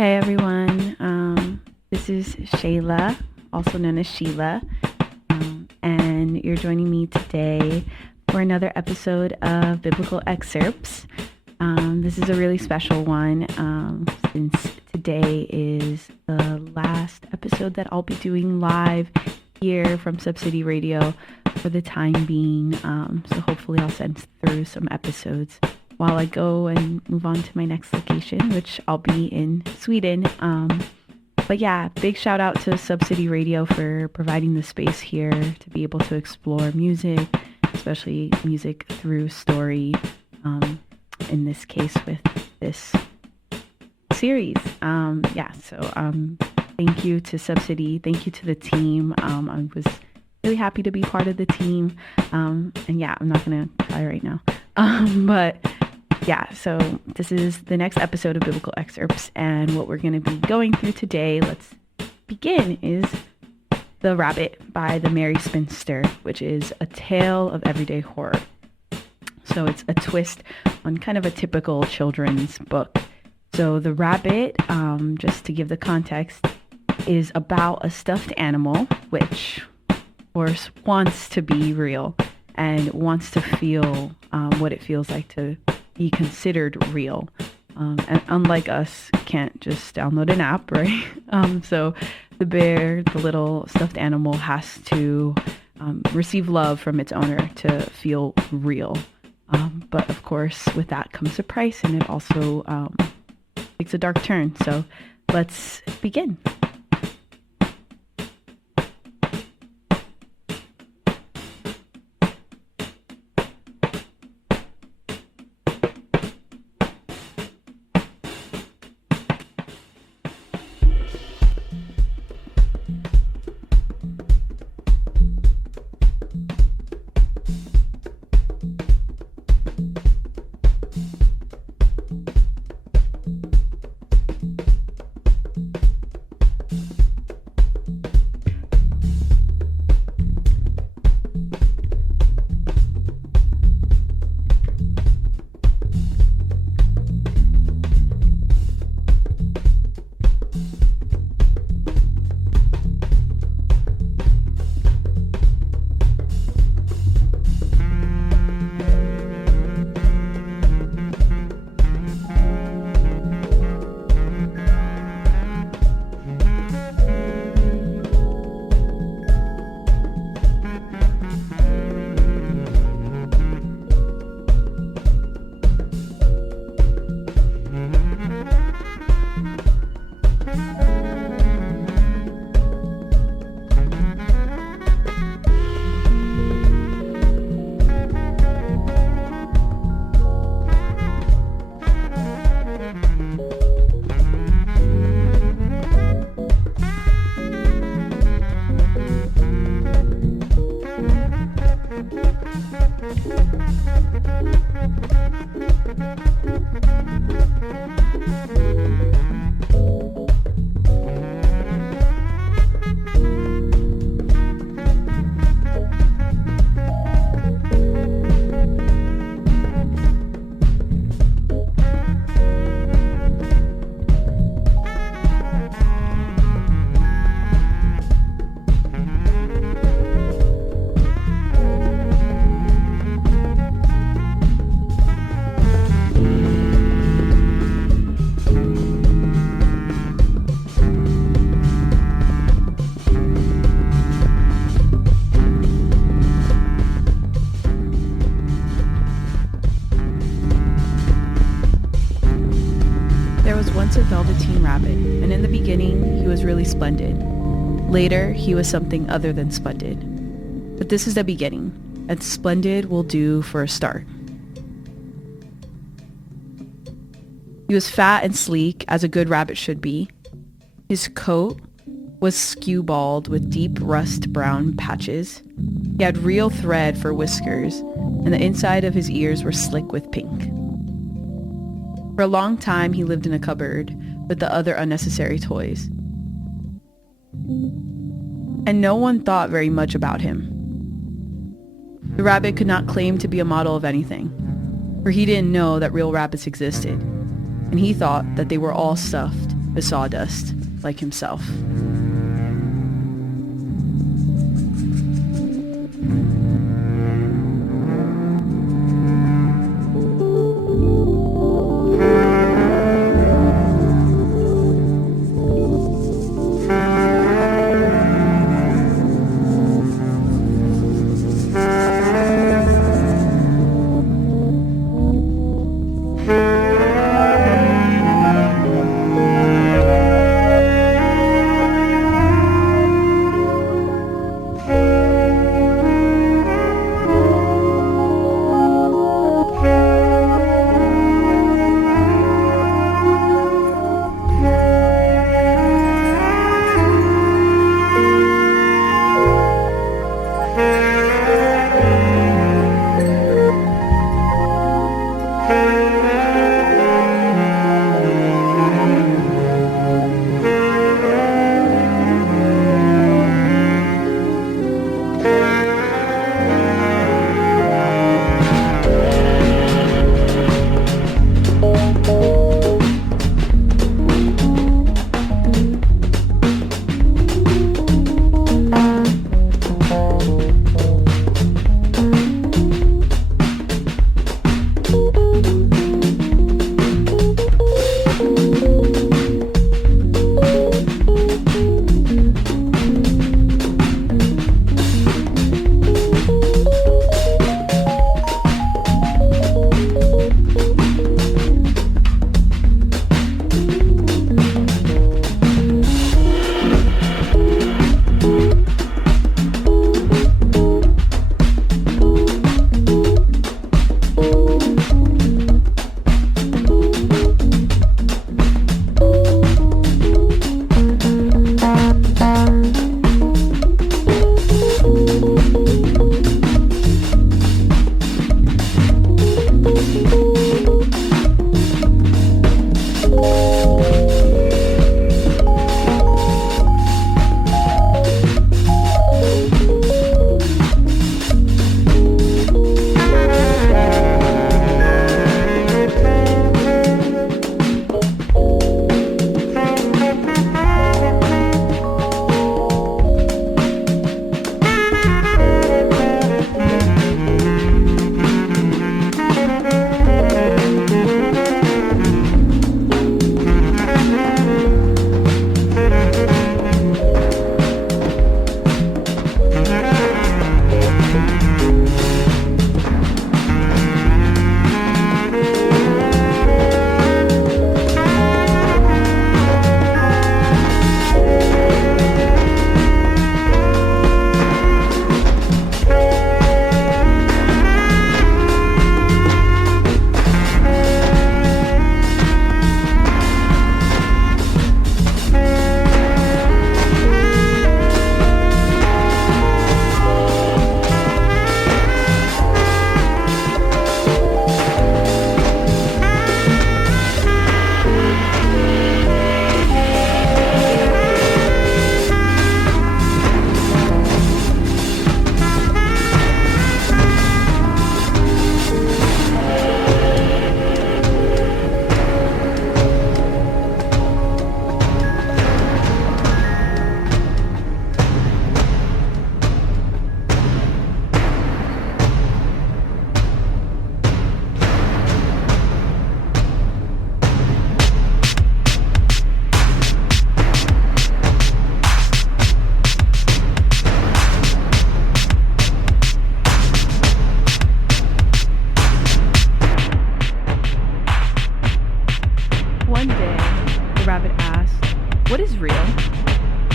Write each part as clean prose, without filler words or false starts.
Hey everyone, this is Shayla, also known as Sheila, and you're joining me today for another episode of Biblical Excerpts. This is a really special one since today is the last episode that I'll be doing live here from Subcity Radio for the time being, so hopefully I'll send through some episodes while I go and move on to my next location, which I'll be in Sweden. But yeah, big shout out to Subcity Radio for providing the space here to be able to explore music, especially music through story, in this case with this series. Thank you to Subcity. Thank you to the team. I was really happy to be part of the team. I'm not going to cry right now. So this is the next episode of Biblical Excerpts, and what we're going to be going through today, let's begin, is The Rabbit by the Merry Spinster, which is a tale of everyday horror. So it's a twist on kind of a typical children's book. So The Rabbit, just to give the context, is about a stuffed animal, which, of course, wants to be real and wants to feel what it feels like to be considered real. And unlike us, can't just download an app, right? So the bear, the little stuffed animal, has to receive love from its owner to feel real. But of course, with that comes a price, and it also takes a dark turn. So let's begin. A velveteen rabbit, and in the beginning he was really splendid. Later he was something other than splendid. But this is the beginning, and splendid will do for a start. He was fat and sleek, as a good rabbit should be. His coat was skew-bald with deep rust-brown patches. He had real thread for whiskers, and the inside of his ears were slick with pink. For a long time, he lived in a cupboard with the other unnecessary toys. And no one thought very much about him. The rabbit could not claim to be a model of anything, for he didn't know that real rabbits existed, and he thought that they were all stuffed the sawdust like himself.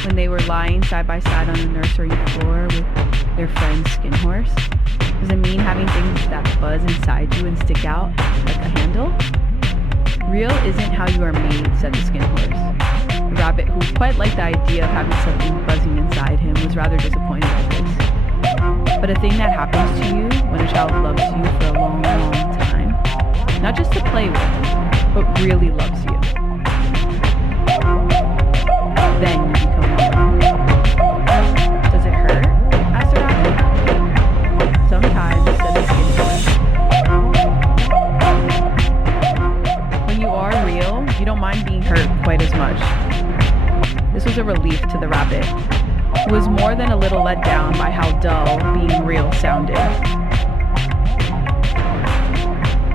when they were lying side by side on the nursery floor with their friend's skin horse? Does it mean having things that buzz inside you and stick out like a handle? Real isn't how you are made, said the skin horse. The rabbit, who quite liked the idea of having something buzzing inside him, was rather disappointed at this. But a thing that happens to you when a child loves you for a long, long time, not just to play with, but really loves you. Then you become real. Does it hurt? Asked the rabbit. Sometimes, said the skin horse. When you are real, you you don't mind being hurt quite as much. This was a relief to the rabbit, who was more than a little let down by how dull being real sounded.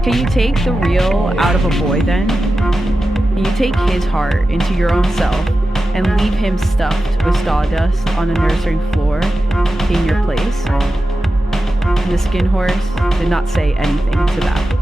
Can you take the real out of a boy then? Can you take his heart into your own self and leave him stuffed with sawdust on a nursery floor in your place? And the skin horse did not say anything to that.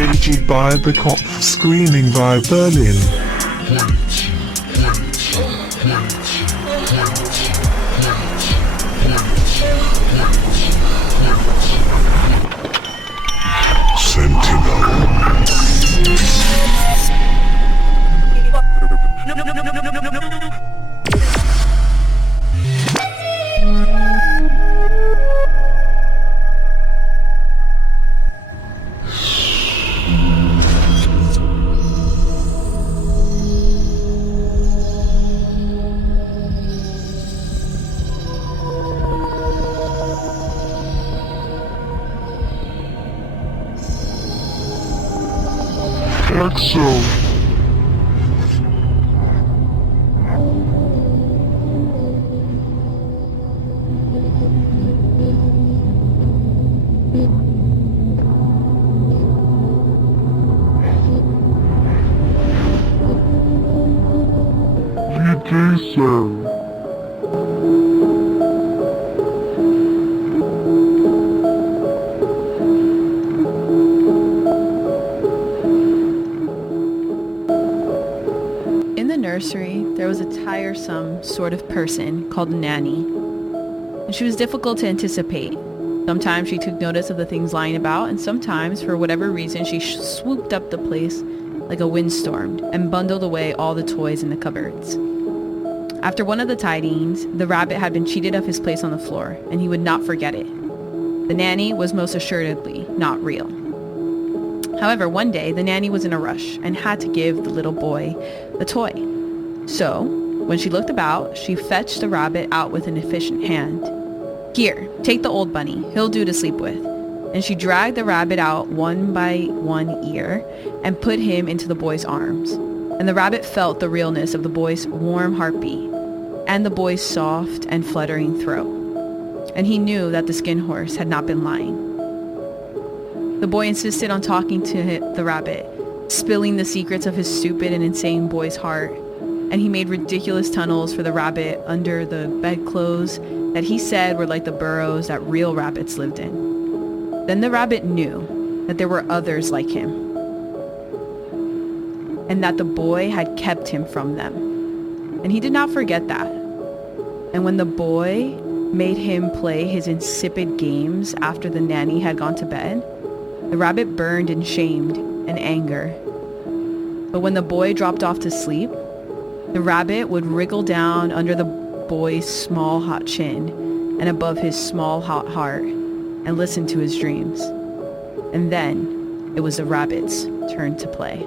JG by the Kopf screening by Berlin. Exo. So. In the nursery, there was a tiresome sort of person called a nanny, and she was difficult to anticipate. Sometimes she took notice of the things lying about, and sometimes, for whatever reason, she swooped up the place like a windstorm and bundled away all the toys in the cupboards. After one of the tidings, the rabbit had been cheated of his place on the floor, and he would not forget it. The nanny was most assuredly not real. However, one day, the nanny was in a rush and had to give the little boy the toy. So, when she looked about, she fetched the rabbit out with an efficient hand. "Here, take the old bunny. He'll do to sleep with." And she dragged the rabbit out one by one ear and put him into the boy's arms. And the rabbit felt the realness of the boy's warm heartbeat and the boy's soft and fluttering throat. And he knew that the skin horse had not been lying. The boy insisted on talking to the rabbit, spilling the secrets of his stupid and insane boy's heart. And he made ridiculous tunnels for the rabbit under the bedclothes that he said were like the burrows that real rabbits lived in. Then the rabbit knew that there were others like him, and that the boy had kept him from them. And he did not forget that. And when the boy made him play his insipid games after the nanny had gone to bed, the rabbit burned in shame and anger. But when the boy dropped off to sleep, the rabbit would wriggle down under the boy's small hot chin and above his small hot heart and listen to his dreams. And then it was the rabbit's turn to play.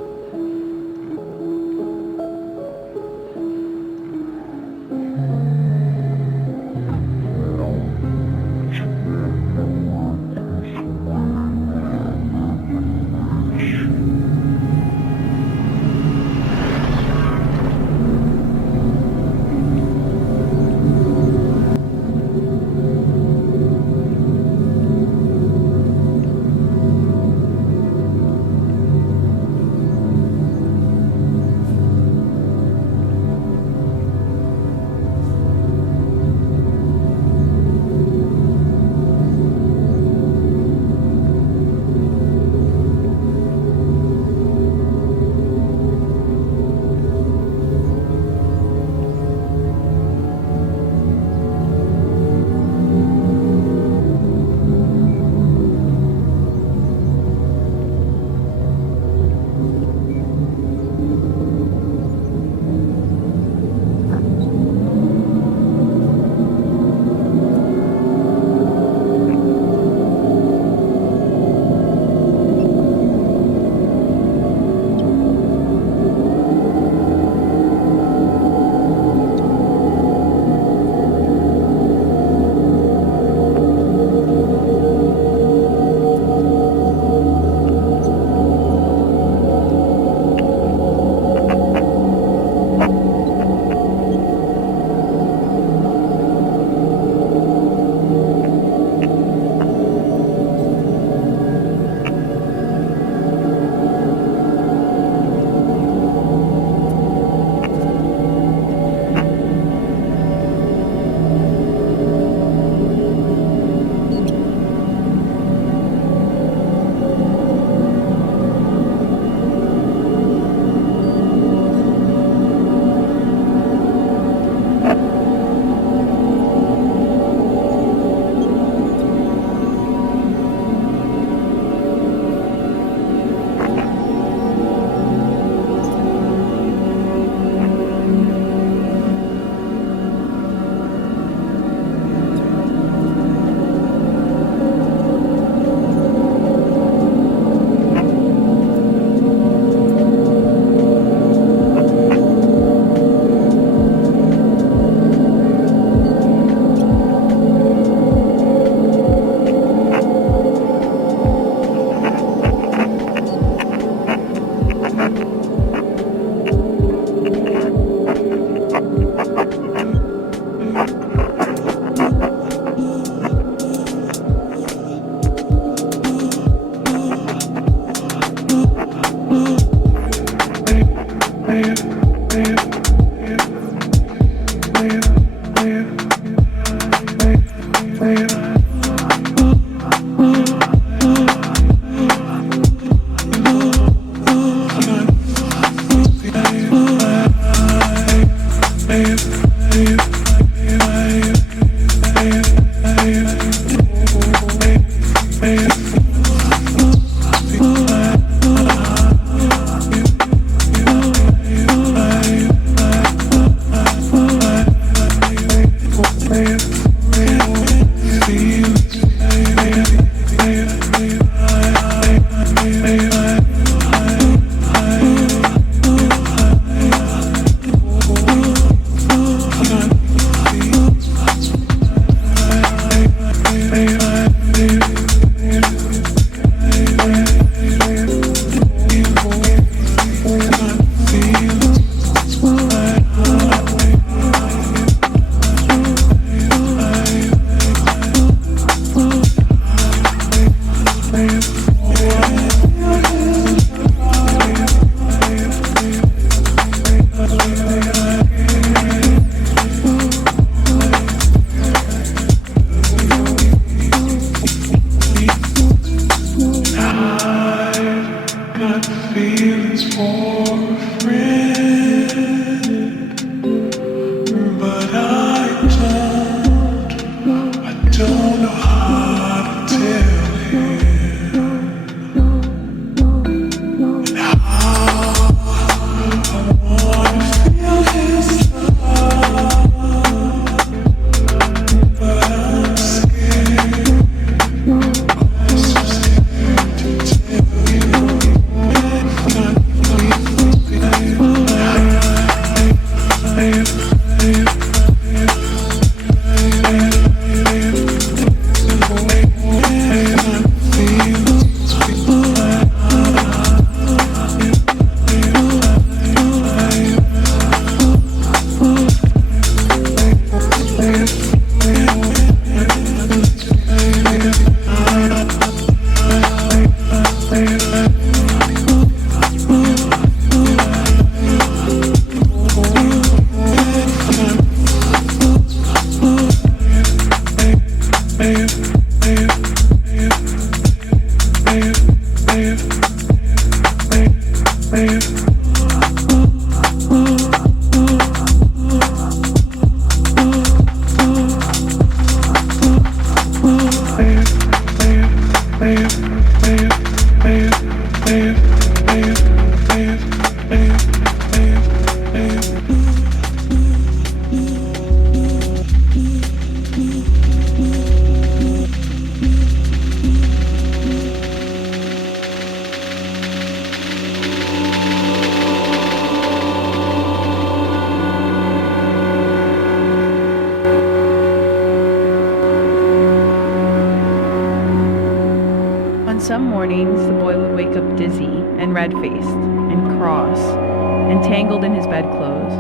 Some mornings, the boy would wake up dizzy and red-faced and cross and tangled in his bedclothes.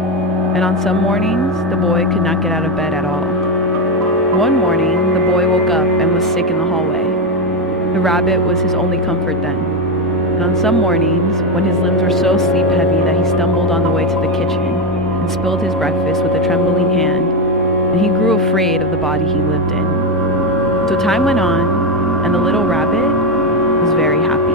And on some mornings, the boy could not get out of bed at all. One morning, the boy woke up and was sick in the hallway. The rabbit was his only comfort then. And on some mornings, when his limbs were so sleep-heavy that he stumbled on the way to the kitchen and spilled his breakfast with a trembling hand, and he grew afraid of the body he lived in. So time went on, and the little rabbit was very happy.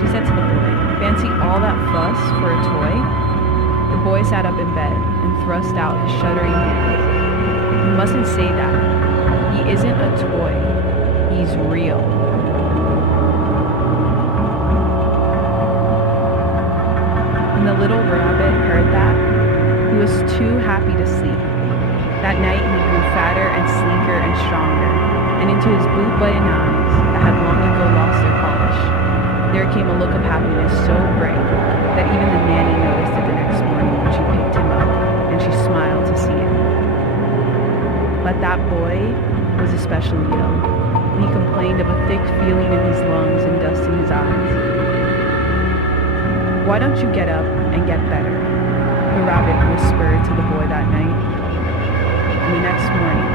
She said to the boy, "Fancy all that fuss for a toy?" The boy sat up in bed and thrust out his shuddering hands. "You mustn't say that. He isn't a toy. He's real." When the little rabbit heard that, he was too happy to sleep. That night he grew fatter and sleeker and stronger, and into his boot-button eyes that had long ago lost their polish, there came a look of happiness so bright that even the nanny noticed it the next morning when she picked him up, and she smiled to see it. But that boy was especially ill, and he complained of a thick feeling in his lungs and dust in his eyes. "Why don't you get up and get better?" the rabbit whispered to the boy that night. And the next morning,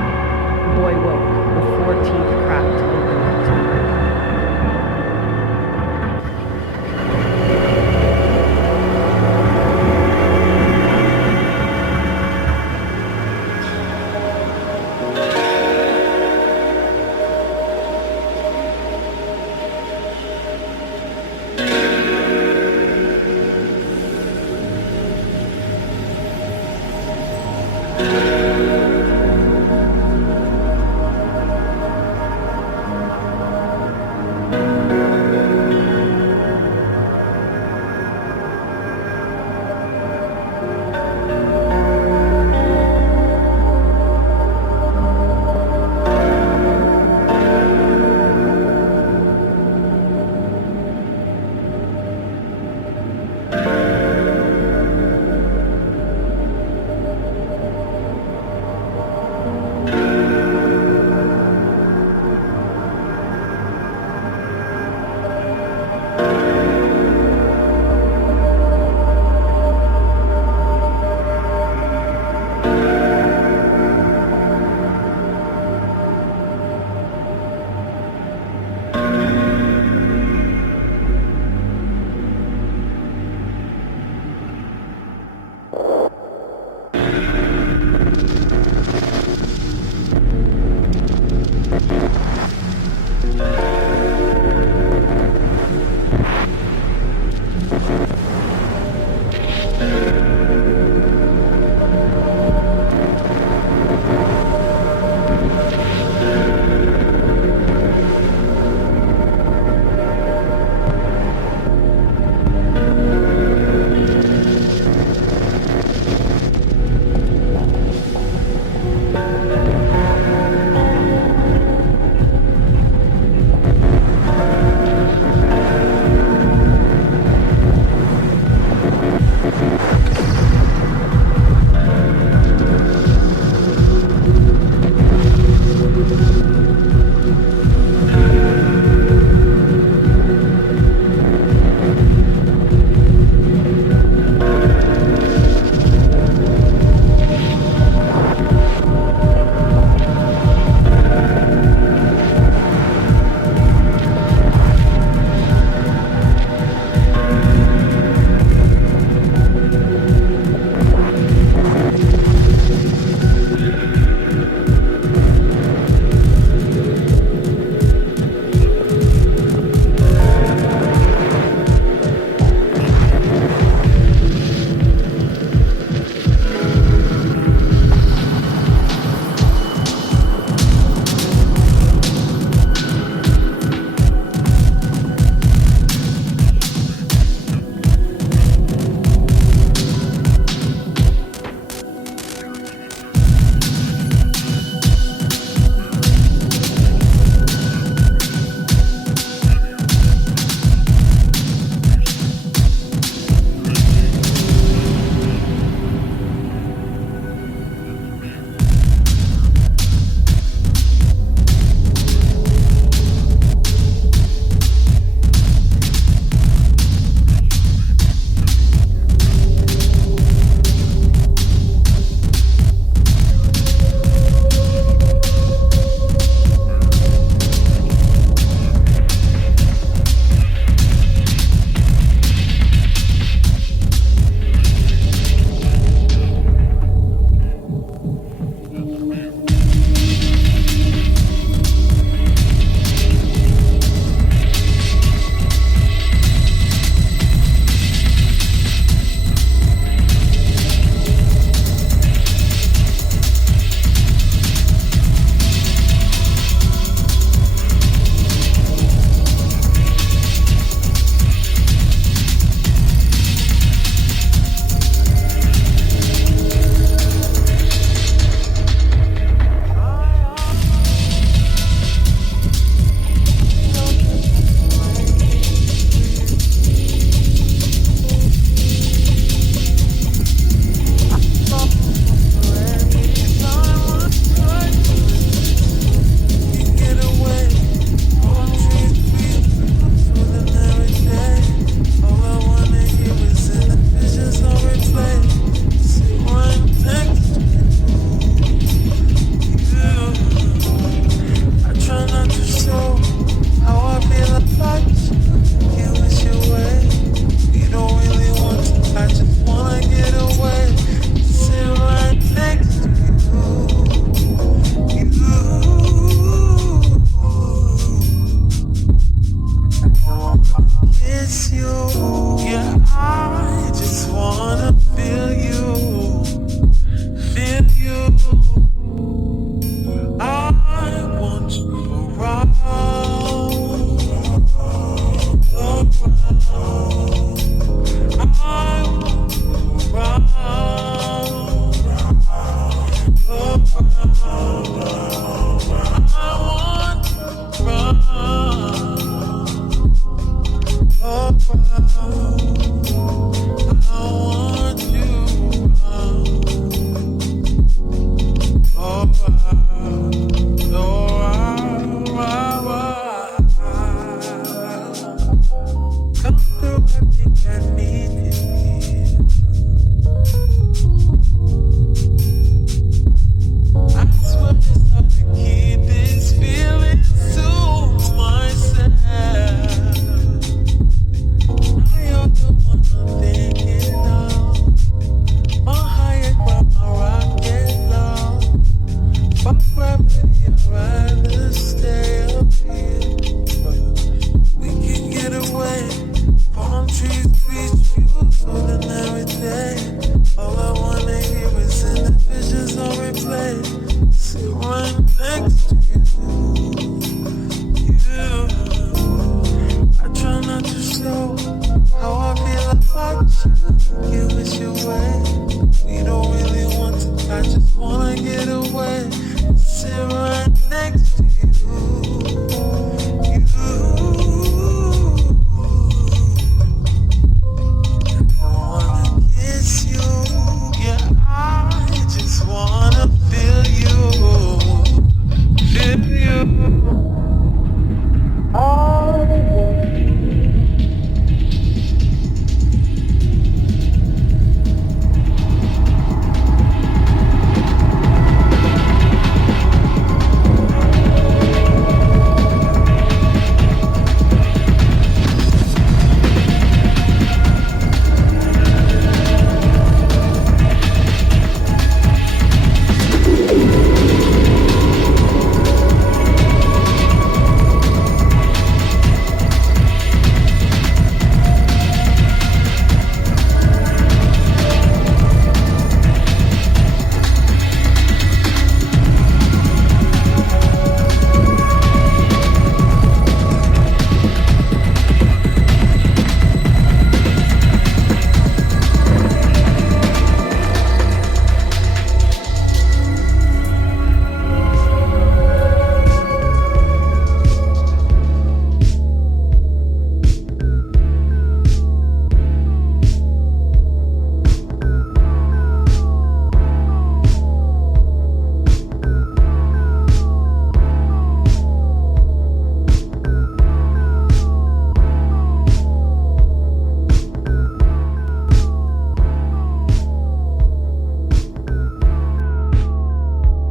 the boy woke with 4 teeth cracked open to the roof.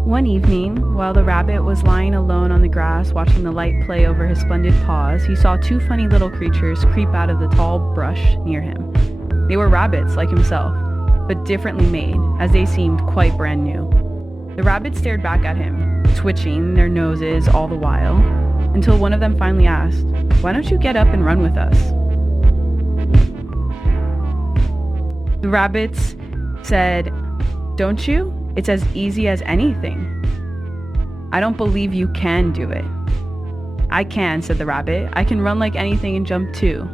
One evening, while the rabbit was lying alone on the grass watching the light play over his splendid paws, he saw two funny little creatures creep out of the tall brush near him. They were rabbits like himself, but differently made, as they seemed quite brand new. The rabbits stared back at him, twitching their noses all the while, until one of them finally asked, "Why don't you get up and run with us?" The rabbits said, "Don't you? It's as easy as anything." "I don't believe you can do it." "I can," said the rabbit. "I can run like anything and jump too."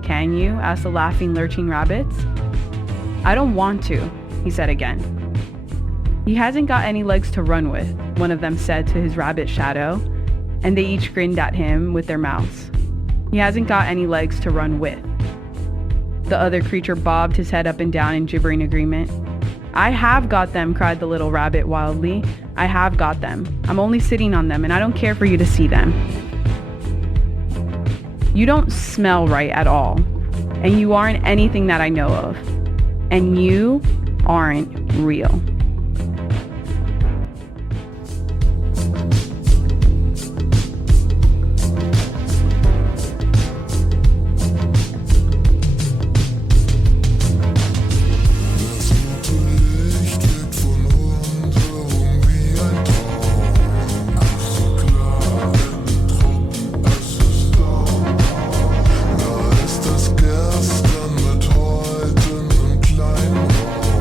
"Can you?" asked the laughing, lurching rabbits. "I don't want to," he said again. "He hasn't got any legs to run with," one of them said to his rabbit shadow, and they each grinned at him with their mouths. "He hasn't got any legs to run with." The other creature bobbed his head up and down in gibbering agreement. "I have got them," cried the little rabbit wildly. "I have got them. I'm only sitting on them, and I don't care for you to see them." "You don't smell right at all, and you aren't anything that I know of, and you aren't real." Gestern mit heute im kleinen Raum.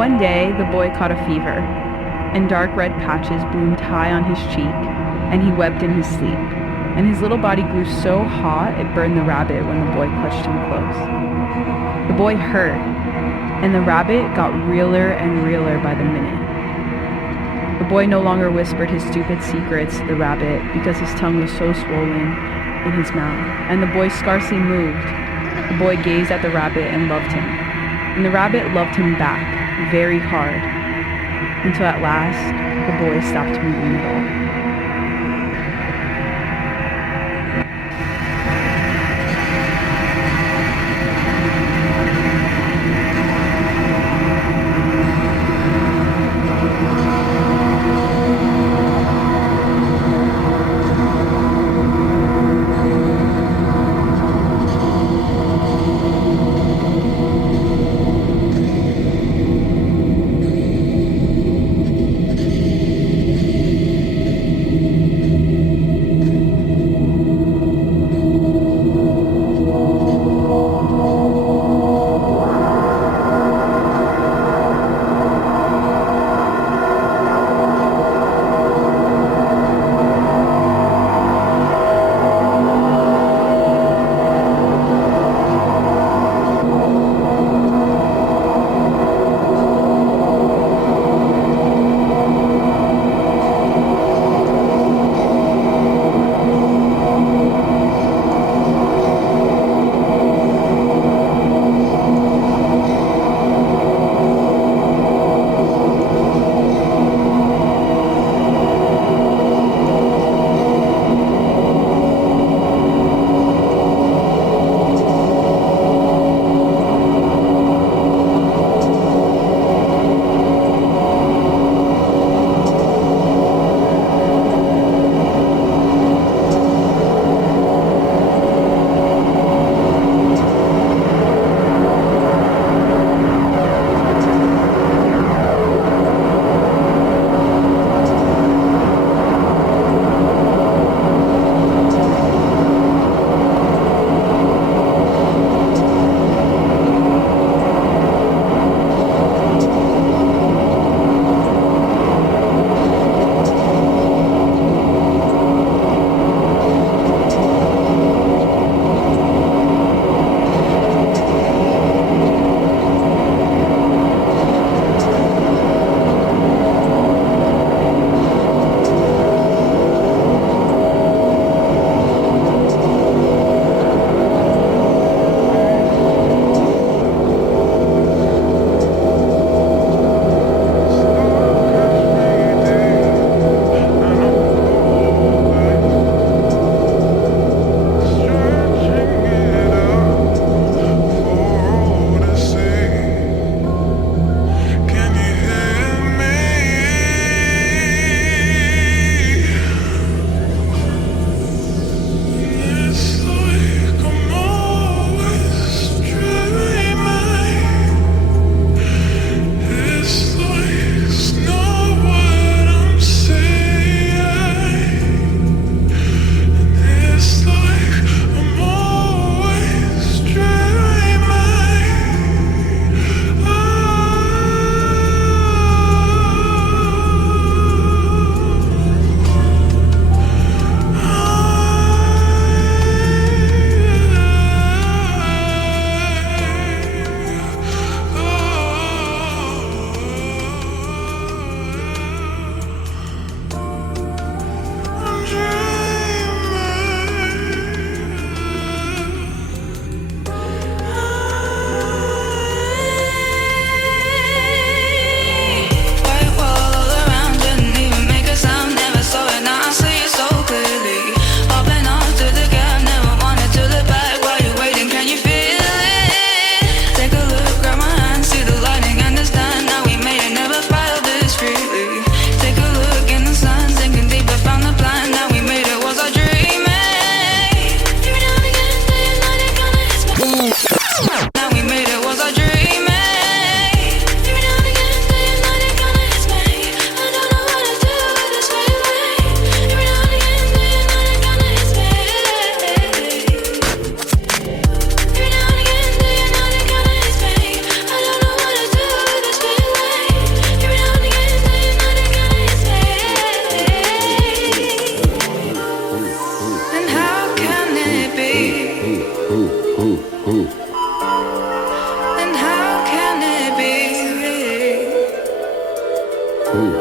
One day, the boy caught a fever, and dark red patches bloomed high on his cheek, and he wept in his sleep, and his little body grew so hot it burned the rabbit when the boy clutched him close. The boy hurt, and the rabbit got realer and realer by the minute. The boy no longer whispered his stupid secrets to the rabbit because his tongue was so swollen in his mouth, and the boy scarcely moved. The boy gazed at the rabbit and loved him, and the rabbit loved him back very hard, until at last the boy stopped moving at all.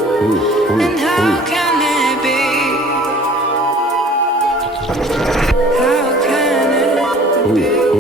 And how can it be? How can it be?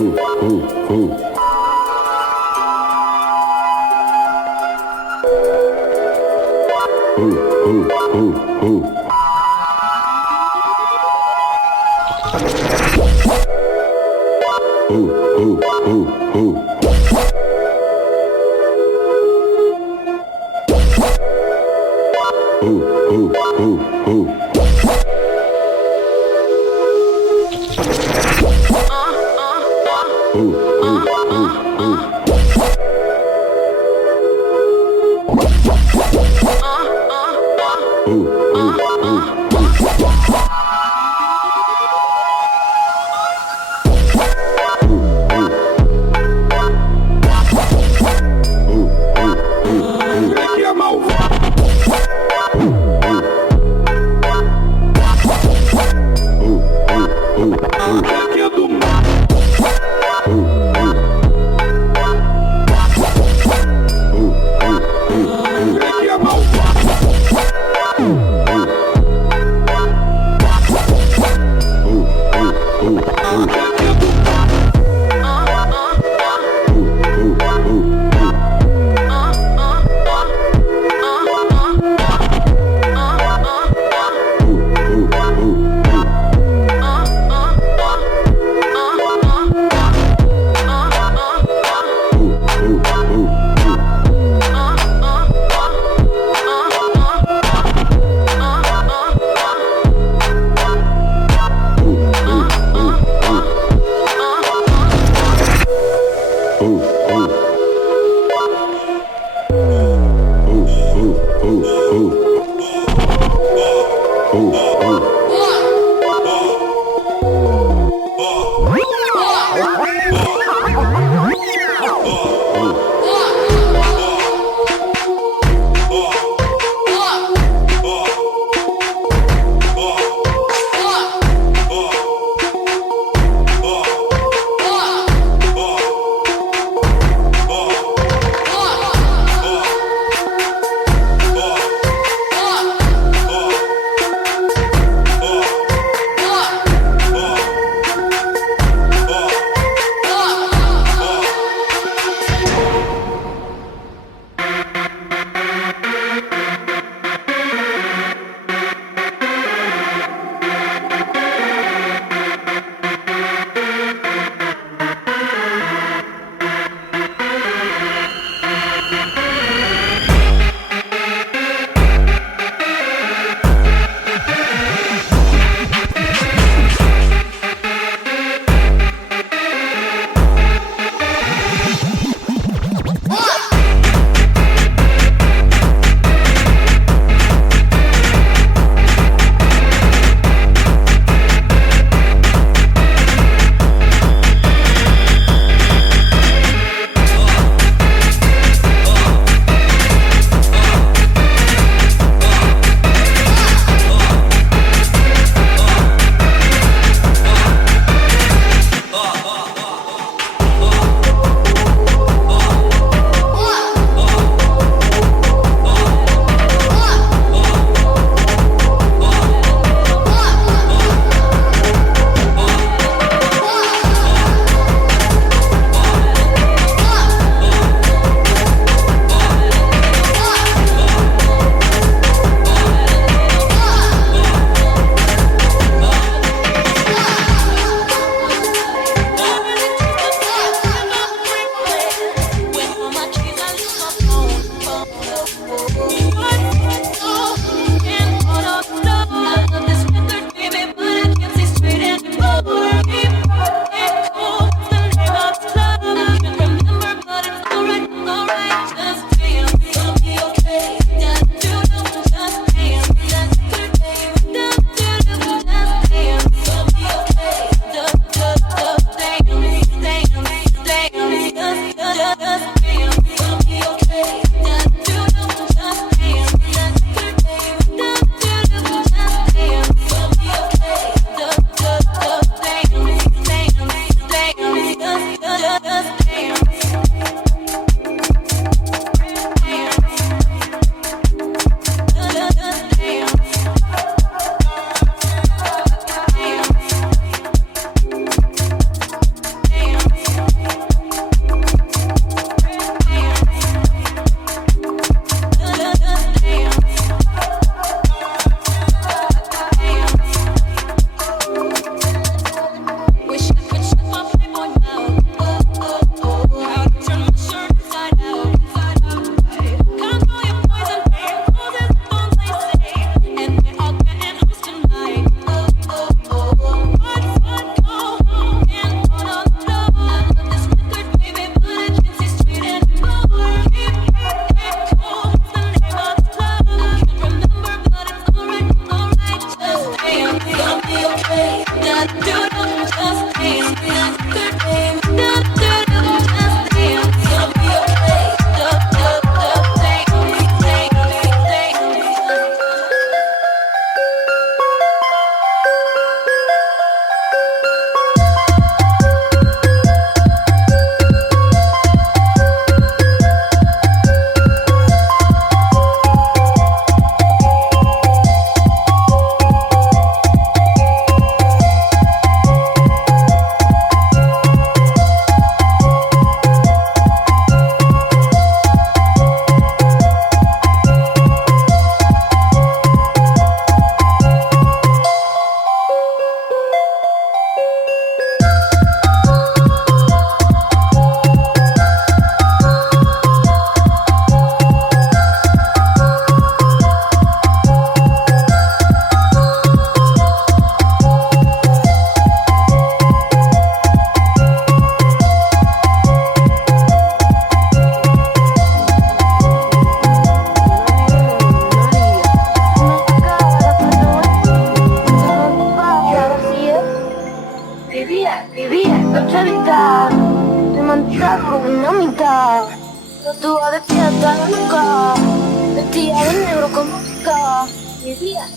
negro como acá. Vivía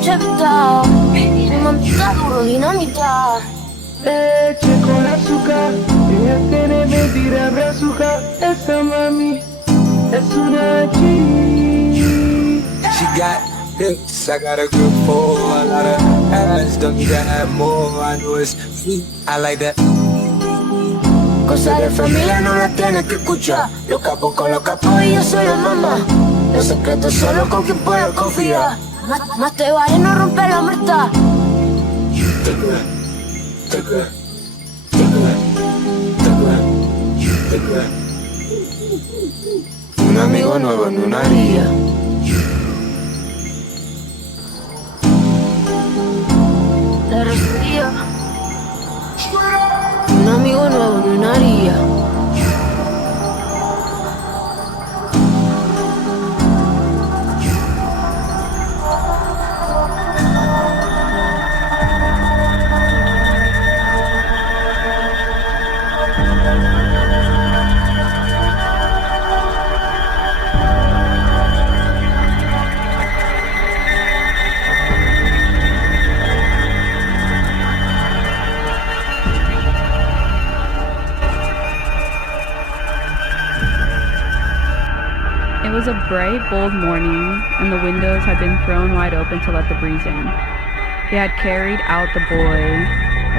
chavita, monta duro dinamita. Leche con azúcar, ella tiene mentira brazuca. Esa mami es una G. She got hips, I got a grip for a lot of ass. Don't need to add more, I know it's sweet, I like that. Cosas de familia no las tienes que escuchar. Los capos con los capos y yo soy la mamá. Los secretos solo con quien puedo confiar. Más te vale no romper la amistad. Un amigo nuevo en una haría. La rosería. Un amigo nuevo en una haría. It was a bright, bold morning, and the windows had been thrown wide open to let the breeze in. They had carried out the boy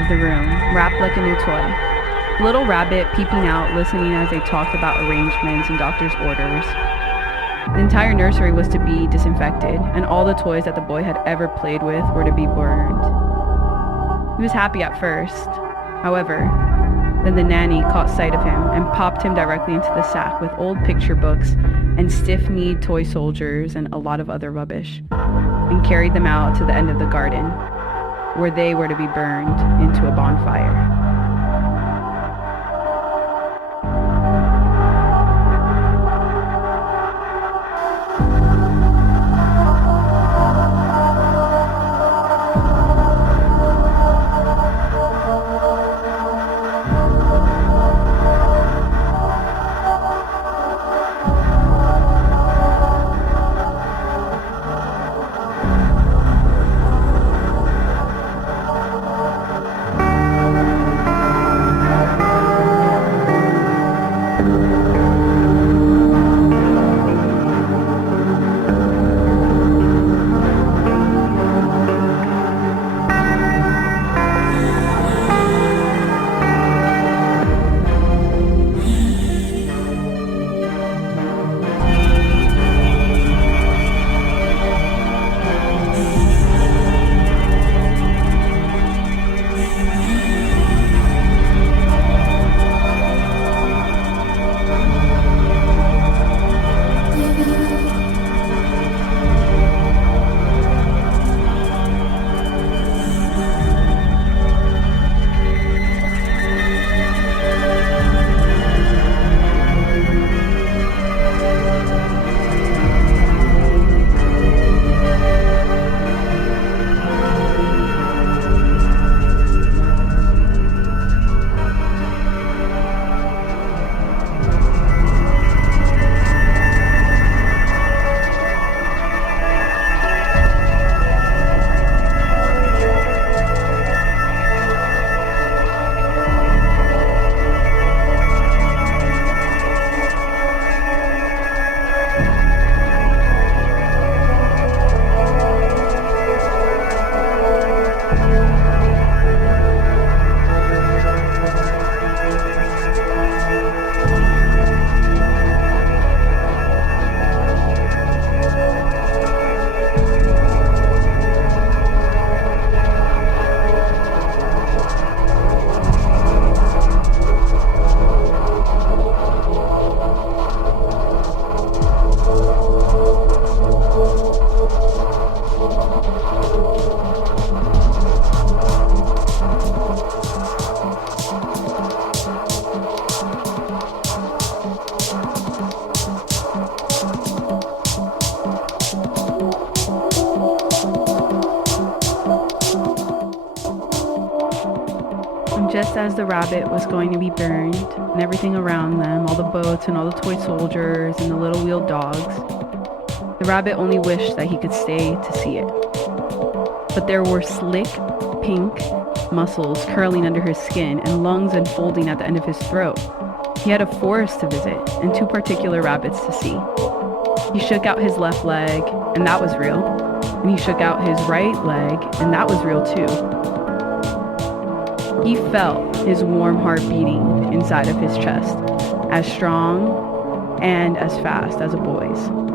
of the room, wrapped like a new toy. Little Rabbit peeping out, listening as they talked about arrangements and doctor's orders. The entire nursery was to be disinfected, and all the toys that the boy had ever played with were to be burned. He was happy at first. However, then the nanny caught sight of him and popped him directly into the sack with old picture books and stiff-kneed toy soldiers and a lot of other rubbish, and carried them out to the end of the garden, where they were to be burned into a bonfire. Just as the rabbit was going to be burned, and everything around them, all the boats and all the toy soldiers and the little wheeled dogs, The rabbit only wished that he could stay to see it. But there were slick, pink muscles curling under his skin and lungs unfolding at the end of his throat. He had a forest to visit and 2 particular rabbits to see. He shook out his left leg, and that was real. And he shook out his right leg, and that was real too. He felt his warm heart beating inside of his chest, as strong and as fast as a boy's.